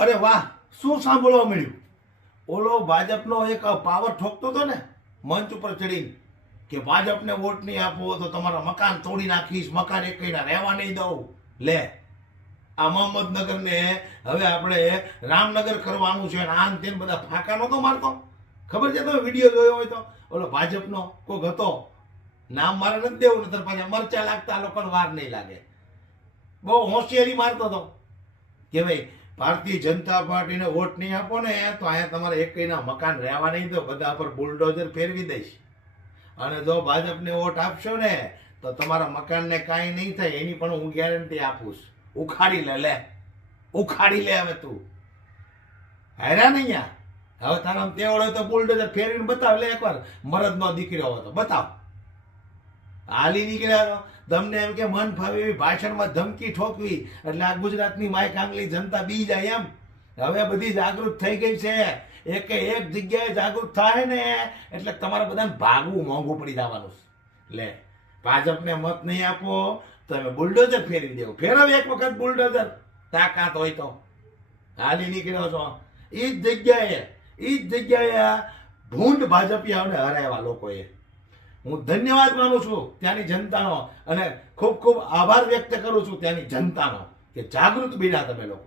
અરે વાહ, શું સાંભળવા મળ્યું? ઓલો ભાજપનો એક પાવર ઠોકતો હતો ને મંચ ઉપર ચડીને કે ભાજપને વોટ નહીં આપવો તો તમારા મકાન તોડી નાખીશ, મકાન એકઈના રહેવા નહીં દઉં. લે, આ મહમ્મદનગરને હવે આપણે રામનગર કરવાનું છે અને આન તેન બધા ફાંકા નહોતો મારતો. ખબર છે? તમે વિડીયો જોયો હોય તો ઓલો ભાજપનો કોઈક હતો, નામ મારે નથી દેવું, નતર પાછા મરચા લાગતા આ લોકોને વાર નહીં લાગે. બહુ હોશિયારી મારતો હતો કે ભાઈ ભારતીય જનતા પાર્ટીને વોટ નહીં આપો ને તો અહીંયા તમારે એકઈના મકાન રહેવા નહીં દો, બધા પર બુલડોઝર ફેરવી દઈશ. અને જો ભાજપને વોટ આપશો ને તો તમારા મકાનને કાંઈ નહીં થાય એની પણ હું ગેરંટી આપું છું. ઉખાડી લે, ઉખાડી લે. હવે તું હેરાન અહીંયા. હવે તારા તેવડ હોય તો બુલડોઝર ફેરવીને બતાવ. લે એકવાર મરદનો દીકરો હોય તો બતાવ. હાલી નીકળ્યા તો તમને એમ કે મન ફાવે એવી ભાષણમાં ધમકી ઠોકવી એટલે આ ગુજરાતની માય કાંગલી જનતા બી જાય એમ. હવે બધી જાગૃત થઈ ગઈ છે. એક જગ્યાએ જાગૃત થાય ને એટલે તમારે બધાને ભાગવું મોંઘું પડી જવાનું છે. લે, ભાજપને મત નહીં આપો તો તમે બુલડોઝર ફેરવી દેવો. ફેરવ એક વખત બુલડોઝર, તાકાત હોય તો. હાલી નીકળ્યો છો એ જ જગ્યાએ ભૂંડ ભાજપિયાઓને હરાવ્યા લોકોએ. હું ધન્યવાદ માનું છું ત્યાંની જનતાનો અને ખૂબ ખૂબ આભાર વ્યક્ત કરું છું ત્યાંની જનતાનો કે જાગૃત બન્યા તમે લોકો.